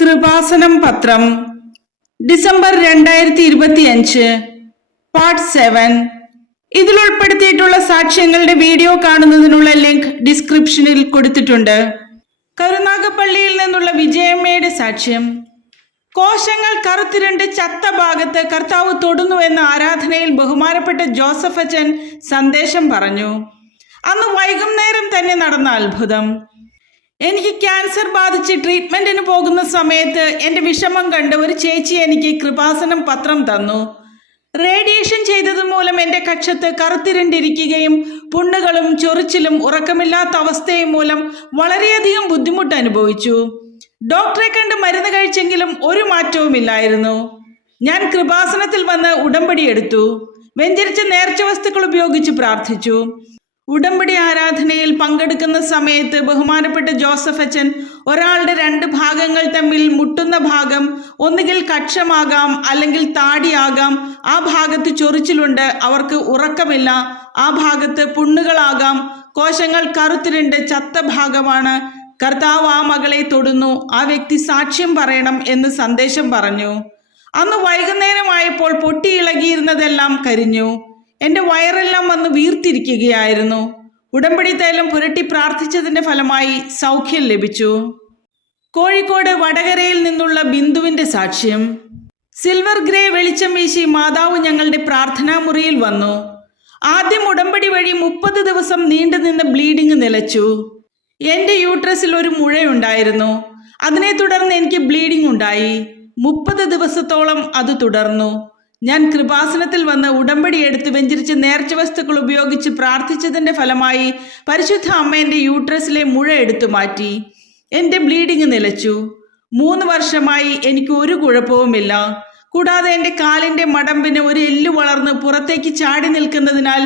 കൃപാസനം പത്രം December 2025 part 7. ഇതിൽ ഉൾപ്പെടുത്തിയിട്ടുള്ള സാക്ഷ്യങ്ങളുടെ വീഡിയോ കാണുന്നതിനുള്ള ലിങ്ക് ഡിസ്ക്രിപ്ഷനിൽ കൊടുത്തിട്ടുണ്ട്. കരുനാഗപ്പള്ളിയിൽ നിന്നുള്ള വിജയമ്മയുടെ സാക്ഷ്യം. കോശങ്ങൾ കറുത്തിരണ്ട് ചത്ത ഭാഗത്ത് കർത്താവ് തൊടുന്നുവെന്ന ആരാധനയിൽ ബഹുമാനപ്പെട്ട ജോസഫ് അച്ഛൻ സന്ദേശം പറഞ്ഞു. അന്ന് വൈകുന്നേരം തന്നെ നടന്ന അത്ഭുതം. എനിക്ക് ക്യാൻസർ ബാധിച്ച് ട്രീറ്റ്മെന്റിന് പോകുന്ന സമയത്ത് എൻ്റെ വിഷമം കണ്ട് ഒരു ചേച്ചി എനിക്ക് കൃപാസനം പത്രം തന്നു. റേഡിയേഷൻ ചെയ്തത് മൂലം എൻ്റെ കക്ഷത്ത് കറുത്തിരണ്ടിരിക്കുകയും പുണ്ണുകളും ചൊറിച്ചിലും ഉറക്കമില്ലാത്ത അവസ്ഥയും മൂലം വളരെയധികം ബുദ്ധിമുട്ട് അനുഭവിച്ചു. ഡോക്ടറെ കണ്ട് മരുന്ന് കഴിച്ചെങ്കിലും ഒരു മാറ്റവുമില്ലായിരുന്നു. ഞാൻ കൃപാസനത്തിൽ വന്ന് ഉടമ്പടി എടുത്തു. വെഞ്ചരിച്ച നേർച്ച വസ്തുക്കൾ ഉപയോഗിച്ച് പ്രാർത്ഥിച്ചു. ഉടമ്പടി ആരാധനയിൽ പങ്കെടുക്കുന്ന സമയത്ത് ബഹുമാനപ്പെട്ട ജോസഫ് അച്ഛൻ ഒരാളുടെ 2 ഭാഗങ്ങൾ തമ്മിൽ മുട്ടുന്ന ഭാഗം ഒന്നുകിൽ കക്ഷമാകാം, അല്ലെങ്കിൽ താടിയാകാം, ആ ഭാഗത്ത് ചൊറിച്ചിലുണ്ട്, അവർക്ക് ഉറക്കമില്ല, ആ ഭാഗത്ത് പുണ്ണുകളാകാം, കോശങ്ങൾ കറുത്തിരണ്ട് ചത്ത ഭാഗമാണ്, കർത്താവ് ആ മകളെ തൊടുന്നു, ആ വ്യക്തി സാക്ഷ്യം പറയണം എന്ന് സന്ദേശം പറഞ്ഞു. അന്ന് വൈകുന്നേരമായപ്പോൾ പൊട്ടിയിളകിയിരുന്നതെല്ലാം കരിഞ്ഞു. എൻ്റെ വയറെല്ലാം വന്ന് വീർത്തിരിക്കുകയായിരുന്നു. ഉടമ്പടി തൈലം പുരട്ടി പ്രാർത്ഥിച്ചതിൻ്റെ ഫലമായി സൗഖ്യം ലഭിച്ചു. കോഴിക്കോട് വടകരയിൽ നിന്നുള്ള ബിന്ദുവിൻ്റെ സാക്ഷ്യം. സിൽവർ ഗ്രേ വെളിച്ചം വീശി മാതാവ് ഞങ്ങളുടെ പ്രാർത്ഥനാ മുറിയിൽ വന്നു. ആദ്യം ഉടമ്പടി വഴി 30 ദിവസം നീണ്ടുനിന്ന ബ്ലീഡിംഗ് നിലച്ചു. എൻ്റെ യൂട്രസിൽ ഒരു മുഴയുണ്ടായിരുന്നു. അതിനെ തുടർന്ന് എനിക്ക് ബ്ലീഡിംഗ് ഉണ്ടായി. 30 ദിവസത്തോളം അത് തുടർന്നു. ഞാൻ കൃപാസനത്തിൽ വന്ന് ഉടമ്പടി എടുത്ത് വെഞ്ചരിച്ച് നേർച്ച വസ്തുക്കൾ ഉപയോഗിച്ച് പ്രാർത്ഥിച്ചതിൻ്റെ ഫലമായി പരിശുദ്ധ അമ്മ എൻ്റെ യൂട്രസിലെ മുഴ എടുത്തു മാറ്റി. എൻ്റെ ബ്ലീഡിംഗ് നിലച്ചു. 3 വർഷമായി എനിക്ക് ഒരു കുഴപ്പവുമില്ല. കൂടാതെ എൻ്റെ കാലിൻ്റെ മടമ്പിന് ഒരു എല്ല് വളർന്ന് പുറത്തേക്ക് ചാടി നിൽക്കുന്നതിനാൽ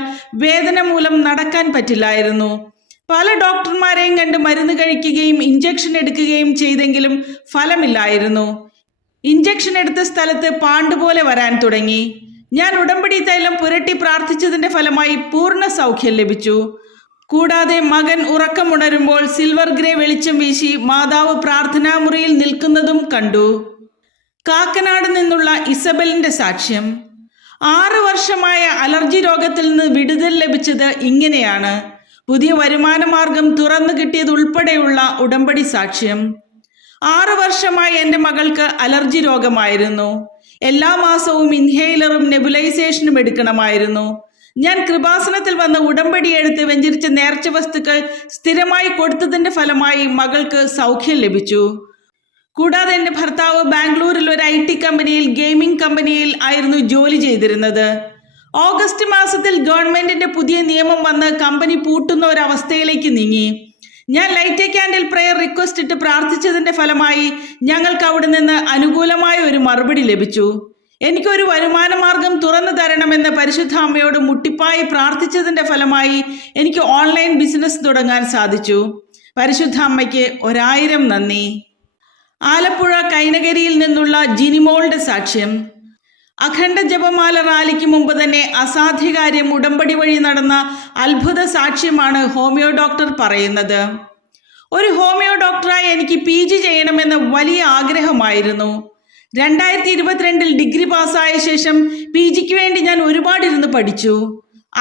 വേദന മൂലം നടക്കാൻ പറ്റില്ലായിരുന്നു. പല ഡോക്ടർമാരെയും കണ്ട് മരുന്ന് കഴിക്കുകയും ഇഞ്ചക്ഷൻ എടുക്കുകയും ചെയ്തെങ്കിലും ഫലമില്ലായിരുന്നു. ഇഞ്ചക്ഷൻ എടുത്ത സ്ഥലത്ത് പാണ്ടുപോലെ വരാൻ തുടങ്ങി. ഞാൻ ഉടമ്പടി തൈലം പുരട്ടി പ്രാർത്ഥിച്ചതിൻ്റെ ഫലമായി പൂർണ്ണ സൗഖ്യം ലഭിച്ചു. കൂടാതെ മകൻ ഉറക്കമുണരുമ്പോൾ സിൽവർ ഗ്രേ വെളിച്ചം വീശി മാതാവ് പ്രാർത്ഥനാ മുറിയിൽ നിൽക്കുന്നതും കണ്ടു. കാക്കനാട് നിന്നുള്ള ഇസബലിൻ്റെ സാക്ഷ്യം. 6 വർഷമായ അലർജി രോഗത്തിൽ നിന്ന് വിടുതൽ ലഭിച്ചത് ഇങ്ങനെയാണ്. പുതിയ വരുമാന മാർഗം തുറന്നു കിട്ടിയത് ഉൾപ്പെടെയുള്ള ഉടമ്പടി സാക്ഷ്യം. 6 വർഷമായി എൻ്റെ മകൾക്ക് അലർജി രോഗമായിരുന്നു. എല്ലാ മാസവും ഇൻഹേലറും നെബുലൈസേഷനും എടുക്കണമായിരുന്നു. ഞാൻ കൃപാസനത്തിൽ വന്ന് ഉടമ്പടി എടുത്ത് വെഞ്ചരിച്ച നേർച്ച വസ്തുക്കൾ സ്ഥിരമായി കൊടുത്തതിൻ്റെ ഫലമായി മകൾക്ക് സൗഖ്യം ലഭിച്ചു. കൂടാതെ എൻ്റെ ഭർത്താവ് ബാംഗ്ലൂരിൽ ഒരു IT കമ്പനിയിൽ ഗെയിമിംഗ് കമ്പനിയിൽ ആയിരുന്നു ജോലി ചെയ്തിരുന്നത്. ഓഗസ്റ്റ് മാസത്തിൽ ഗവൺമെന്റിന്റെ പുതിയ നിയമം വന്ന് കമ്പനി പൂട്ടുന്ന ഒരവസ്ഥയിലേക്ക് നീങ്ങി. ഞാൻ ലൈറ്റ് ക്യാൻഡിൽ പ്രെയർ റിക്വസ്റ്റ് ഇട്ട് പ്രാർത്ഥിച്ചതിൻ്റെ ഫലമായി ഞങ്ങൾക്ക് അവിടെ നിന്ന് അനുകൂലമായ ഒരു മറുപടി ലഭിച്ചു. എനിക്കൊരു വരുമാന മാർഗം തുറന്നു തരണമെന്ന് പരിശുദ്ധ അമ്മയോട് മുട്ടിപ്പായി പ്രാർത്ഥിച്ചതിൻ്റെ ഫലമായി എനിക്ക് ഓൺലൈൻ ബിസിനസ് തുടങ്ങാൻ സാധിച്ചു. പരിശുദ്ധ അമ്മയ്ക്ക് 1000 നന്ദി. ആലപ്പുഴ കൈനകരിയിൽ നിന്നുള്ള ജിനിമോളുടെ സാക്ഷ്യം. അഖണ്ഡ ജപമാല റാലിക്ക് മുമ്പ് തന്നെ അസാധ്യകാര്യം ഉടമ്പടി വഴി നടന്ന അത്ഭുത സാക്ഷ്യമാണ് ഹോമിയോ ഡോക്ടർ പറയുന്നത്. ഒരു ഹോമിയോ ഡോക്ടറായി എനിക്ക് PG ചെയ്യണമെന്ന് വലിയ ആഗ്രഹമായിരുന്നു. 2022 ഡിഗ്രി പാസ്സായ ശേഷം PGക്ക് വേണ്ടി ഞാൻ ഒരുപാടിരുന്ന് പഠിച്ചു.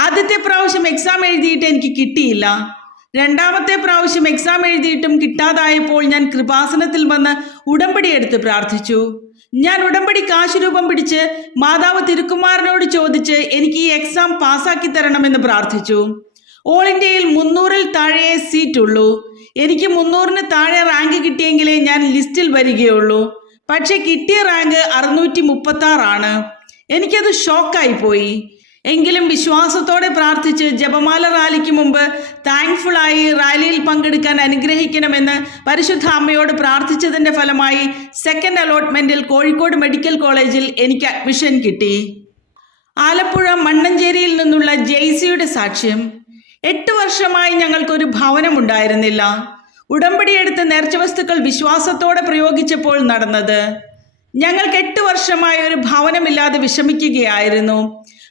ആദ്യത്തെ പ്രാവശ്യം എക്സാം എഴുതിയിട്ട് എനിക്ക് കിട്ടിയില്ല. 2ാമത്തെ പ്രാവശ്യം എക്സാം എഴുതിയിട്ടും കിട്ടാതായപ്പോൾ ഞാൻ കൃപാസനത്തിൽ വന്ന് ഉടമ്പടി എടുത്ത് പ്രാർത്ഥിച്ചു. ഞാൻ ഉടമ്പടി കാശ് രൂപം പിടിച്ച് മാതാവ് തിരുക്കുമാരനോട് ചോദിച്ച് എനിക്ക് ഈ എക്സാം പാസ്സാക്കി തരണമെന്ന് പ്രാർത്ഥിച്ചു. ഓൾ ഇന്ത്യയിൽ 300-ൽ താഴെ സീറ്റുള്ളൂ. എനിക്ക് 300-ന് താഴെ റാങ്ക് കിട്ടിയെങ്കിലേ ഞാൻ ലിസ്റ്റിൽ വരികയുള്ളൂ. പക്ഷെ കിട്ടിയ റാങ്ക് 636 ആണ്. എനിക്കത് ഷോക്കായി പോയി. എങ്കിലും വിശ്വാസത്തോടെ പ്രാർത്ഥിച്ച് ജപമാല റാലിക്ക് മുമ്പ് താങ്ക്ഫുള്ളായി റാലിയിൽ പങ്കെടുക്കാൻ അനുഗ്രഹിക്കണമെന്ന് പരിശുദ്ധ അമ്മയോട് പ്രാർത്ഥിച്ചതിൻ്റെ ഫലമായി 2nd അലോട്ട്മെന്റിൽ കോഴിക്കോട് മെഡിക്കൽ കോളേജിൽ എനിക്ക് അഡ്മിഷൻ കിട്ടി. ആലപ്പുഴ മണ്ണഞ്ചേരിയിൽ നിന്നുള്ള ജെയ്സിയുടെ സാക്ഷ്യം. 8 വർഷമായി ഞങ്ങൾക്കൊരു ഭവനം ഉണ്ടായിരുന്നില്ല. ഉടമ്പടി എടുത്ത് നേർച്ച വസ്തുക്കൾ വിശ്വാസത്തോടെ പ്രയോഗിച്ചപ്പോൾ നടന്നത്. ഞങ്ങൾക്ക് 8 വർഷമായി ഒരു ഭവനമില്ലാതെ വിഷമിക്കുകയായിരുന്നു.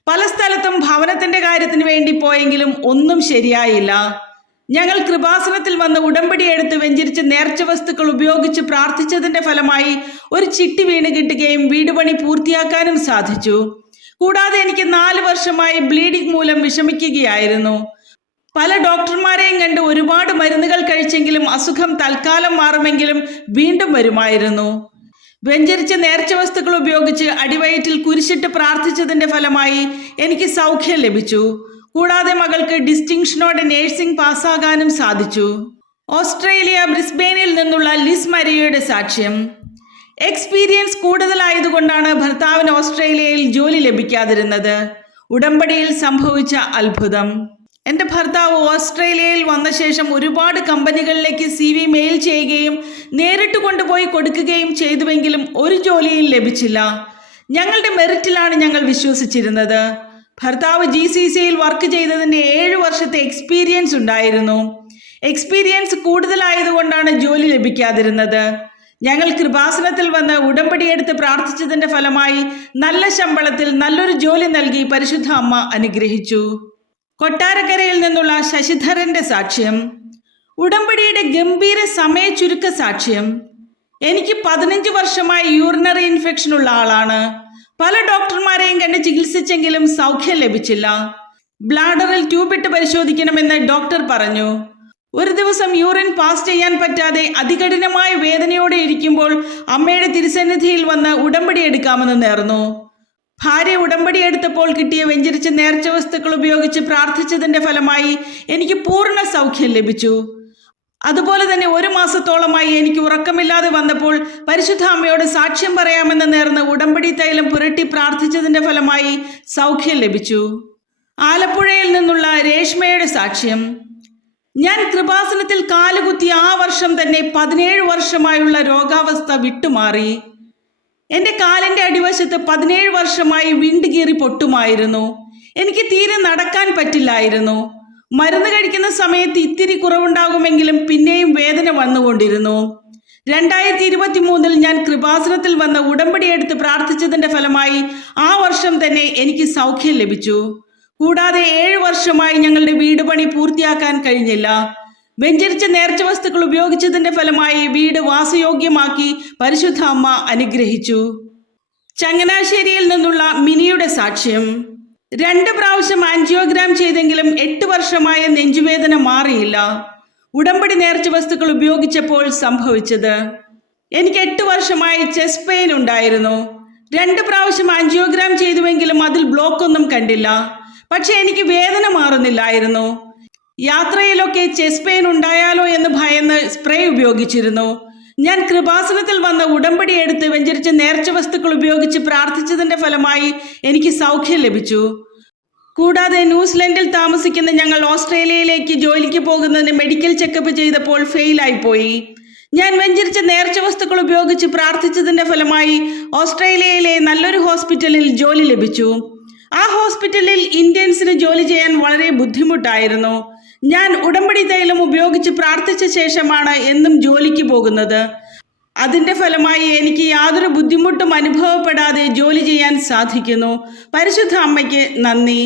പല സ്ഥലത്തും ഭവനത്തിന്റെ കാര്യത്തിന് വേണ്ടി പോയെങ്കിലും ഒന്നും ശരിയായില്ല. ഞങ്ങൾ കൃപാസനത്തിൽ വന്ന് ഉടമ്പടി എടുത്ത് വെഞ്ചരിച്ച നേർച്ച വസ്തുക്കൾ ഉപയോഗിച്ച് പ്രാർത്ഥിച്ചതിന്റെ ഫലമായി ഒരു ചിട്ടി വീണ് കിട്ടുകയും വീട് പണി പൂർത്തിയാക്കാനും സാധിച്ചു. കൂടാതെ എനിക്ക് 4 വർഷമായി ബ്ലീഡിംഗ് മൂലം വിഷമിക്കുകയായിരുന്നു. പല ഡോക്ടർമാരെയും കണ്ട് ഒരുപാട് മരുന്നുകൾ കഴിച്ചെങ്കിലും അസുഖം തൽക്കാലം മാറുമെങ്കിലും വീണ്ടും വരുമായിരുന്നു. വെഞ്ചരിച്ച നേർച്ച വസ്തുക്കൾ ഉപയോഗിച്ച് അടിവയറ്റിൽ കുരിശിട്ട് പ്രാർത്ഥിച്ചതിന്റെ ഫലമായി എനിക്ക് സൗഖ്യം ലഭിച്ചു. കൂടാതെ മകൾക്ക് ഡിസ്റ്റിങ്ഷനോടെ നേഴ്സിംഗ് പാസ്സാകാനും സാധിച്ചു. ഓസ്ട്രേലിയ ബ്രിസ്ബെയിനിൽ നിന്നുള്ള ലിസ് മരിയയുടെ സാക്ഷ്യം. എക്സ്പീരിയൻസ് കൂടുതലായതുകൊണ്ടാണ് ഭർത്താവിന് ഓസ്ട്രേലിയയിൽ ജോലി ലഭിക്കാതിരുന്നത്. ഉടമ്പടിയിൽ സംഭവിച്ച അത്ഭുതം. എൻ്റെ ഭർത്താവ് ഓസ്ട്രേലിയയിൽ വന്ന ശേഷം ഒരുപാട് കമ്പനികളിലേക്ക് CV മെയിൽ ചെയ്യുകയും നേരിട്ട് കൊണ്ടുപോയി കൊടുക്കുകയും ചെയ്തുവെങ്കിലും ഒരു ജോലിയും ലഭിച്ചില്ല. ഞങ്ങളുടെ മെറിറ്റിലാണ് ഞങ്ങൾ വിശ്വസിച്ചിരുന്നത്. ഭർത്താവ് GCCയിൽ വർക്ക് ചെയ്തതിൻ്റെ 7 വർഷത്തെ എക്സ്പീരിയൻസ് ഉണ്ടായിരുന്നു. എക്സ്പീരിയൻസ് കൂടുതലായതുകൊണ്ടാണ് ജോലി ലഭിക്കാതിരുന്നത്. ഞങ്ങൾ കൃപാസനത്തിൽ വന്ന് ഉടമ്പടിയെടുത്ത് പ്രാർത്ഥിച്ചതിന്റെ ഫലമായി നല്ല ശമ്പളത്തിൽ നല്ലൊരു ജോലി നൽകി പരിശുദ്ധ അമ്മ അനുഗ്രഹിച്ചു. കൊട്ടാരക്കരയിൽ നിന്നുള്ള ശശിധരന്റെ സാക്ഷ്യം. ഉടമ്പടിയുടെ ഗംഭീര സമയ ചുരുക്ക സാക്ഷ്യം. എനിക്ക് 15 വർഷമായി യൂറിനറി ഇൻഫെക്ഷൻ ഉള്ള ആളാണ്. പല ഡോക്ടർമാരെയും കണ്ട് ചികിത്സിച്ചെങ്കിലും സൗഖ്യം ലഭിച്ചില്ല. ബ്ലാഡറിൽ ട്യൂബിട്ട് പരിശോധിക്കണമെന്ന് ഡോക്ടർ പറഞ്ഞു. ഒരു ദിവസം യൂറിൻ പാസ് ചെയ്യാൻ പറ്റാതെ അതികഠിനമായ വേദനയോടെ ഇരിക്കുമ്പോൾ അമ്മയുടെ തിരുസന്നിധിയിൽ വന്ന് ഉടമ്പടി എടുക്കാമെന്ന് നേർന്നു. ഭാര്യ ഉടമ്പടി എടുത്തപ്പോൾ കിട്ടിയ വെഞ്ചരിച്ച നേർച്ച വസ്തുക്കൾ ഉപയോഗിച്ച് പ്രാർത്ഥിച്ചതിന്റെ ഫലമായി എനിക്ക് പൂർണ്ണ സൗഖ്യം ലഭിച്ചു. അതുപോലെ തന്നെ 1 മാസത്തോളമായി എനിക്ക് ഉറക്കമില്ലാതെ വന്നപ്പോൾ പരിശുദ്ധ അമ്മയോട് സാക്ഷ്യം പറയാമെന്ന് നേർന്ന് ഉടമ്പടി തൈലം പുരട്ടി പ്രാർത്ഥിച്ചതിന്റെ ഫലമായി സൗഖ്യം ലഭിച്ചു. ആലപ്പുഴയിൽ നിന്നുള്ള രേഷ്മയുടെ സാക്ഷ്യം. ഞാൻ കൃപാസനത്തിൽ കാലുകുത്തി ആ വർഷം തന്നെ 17 വർഷമായുള്ള രോഗാവസ്ഥ വിട്ടുമാറി. എൻ്റെ കാലിൻ്റെ അടിവശത്ത് 17 വർഷമായി വിണ്ട് കീറി പൊട്ടുമായിരുന്നു. എനിക്ക് തീരെ നടക്കാൻ പറ്റില്ലായിരുന്നു. മരുന്ന് കഴിക്കുന്ന സമയത്ത് ഇത്തിരി കുറവുണ്ടാകുമെങ്കിലും പിന്നെയും വേദന വന്നുകൊണ്ടിരുന്നു. 2023 ഞാൻ കൃപാസനത്തിൽ വന്ന് ഉടമ്പടി എടുത്ത് പ്രാർത്ഥിച്ചതിന്റെ ഫലമായി ആ വർഷം തന്നെ എനിക്ക് സൗഖ്യം ലഭിച്ചു. കൂടാതെ 7 വർഷമായി ഞങ്ങളുടെ വീട് പണി പൂർത്തിയാക്കാൻ കഴിഞ്ഞില്ല. വെഞ്ചരിച്ച നേർച്ച വസ്തുക്കൾ ഉപയോഗിച്ചതിന്റെ ഫലമായി വീട് വാസയോഗ്യമാക്കി പരിശുദ്ധ അമ്മ അനുഗ്രഹിച്ചു. ചങ്ങനാശ്ശേരിയിൽ നിന്നുള്ള മിനിയുടെ സാക്ഷ്യം. 2 പ്രാവശ്യം ആൻജിയോഗ്രാം ചെയ്തെങ്കിലും 8 വർഷമായ നെഞ്ചുവേദന മാറിയില്ല. ഉടമ്പടി നേർച്ച വസ്തുക്കൾ ഉപയോഗിച്ചപ്പോൾ സംഭവിച്ചത്. എനിക്ക് 8 വർഷമായി ചെസ്റ്റ് പെയിൻ ഉണ്ടായിരുന്നു. 2 പ്രാവശ്യം ആൻജിയോഗ്രാം ചെയ്തുവെങ്കിലും അതിൽ ബ്ലോക്ക് ഒന്നും കണ്ടില്ല. പക്ഷെ എനിക്ക് വേദന മാറുന്നില്ലായിരുന്നു. യാത്രയിലൊക്കെ ചെസ്റ്റ് പെയിൻ ഉണ്ടായാലോ എന്ന് ഭയന്ന് സ്പ്രേ ഉപയോഗിച്ചിരുന്നു. ഞാൻ കൃപാസനത്തിൽ വന്ന് ഉടമ്പടി എടുത്ത് വെഞ്ചരിച്ച നേർച്ച വസ്തുക്കൾ ഉപയോഗിച്ച് പ്രാർത്ഥിച്ചതിന്റെ ഫലമായി എനിക്ക് സൗഖ്യം ലഭിച്ചു. കൂടാതെ ന്യൂസിലൻഡിൽ താമസിക്കുന്ന ഞങ്ങൾ ഓസ്ട്രേലിയയിലേക്ക് ജോലിക്ക് പോകുന്നതിന് മെഡിക്കൽ ചെക്കപ്പ് ചെയ്തപ്പോൾ ഫെയിലായിപ്പോയി. ഞാൻ വെഞ്ചരിച്ച നേർച്ച വസ്തുക്കൾ ഉപയോഗിച്ച് പ്രാർത്ഥിച്ചതിന്റെ ഫലമായി ഓസ്ട്രേലിയയിലെ നല്ലൊരു ഹോസ്പിറ്റലിൽ ജോലി ലഭിച്ചു. ആ ഹോസ്പിറ്റലിൽ ഇന്ത്യൻസിന് ജോലി ചെയ്യാൻ വളരെ ബുദ്ധിമുട്ടായിരുന്നു. ഞാൻ ഉടമ്പടി തൈലം ഉപയോഗിച്ച് പ്രാർത്ഥിച്ച ശേഷമാണ് എന്നും ജോലിക്ക് പോകുന്നത്. അതിന്റെ ഫലമായി എനിക്ക് യാതൊരു ബുദ്ധിമുട്ടും അനുഭവപ്പെടാതെ ജോലി ചെയ്യാൻ സാധിക്കുന്നു. പരിശുദ്ധ അമ്മയ്ക്ക് നന്ദി.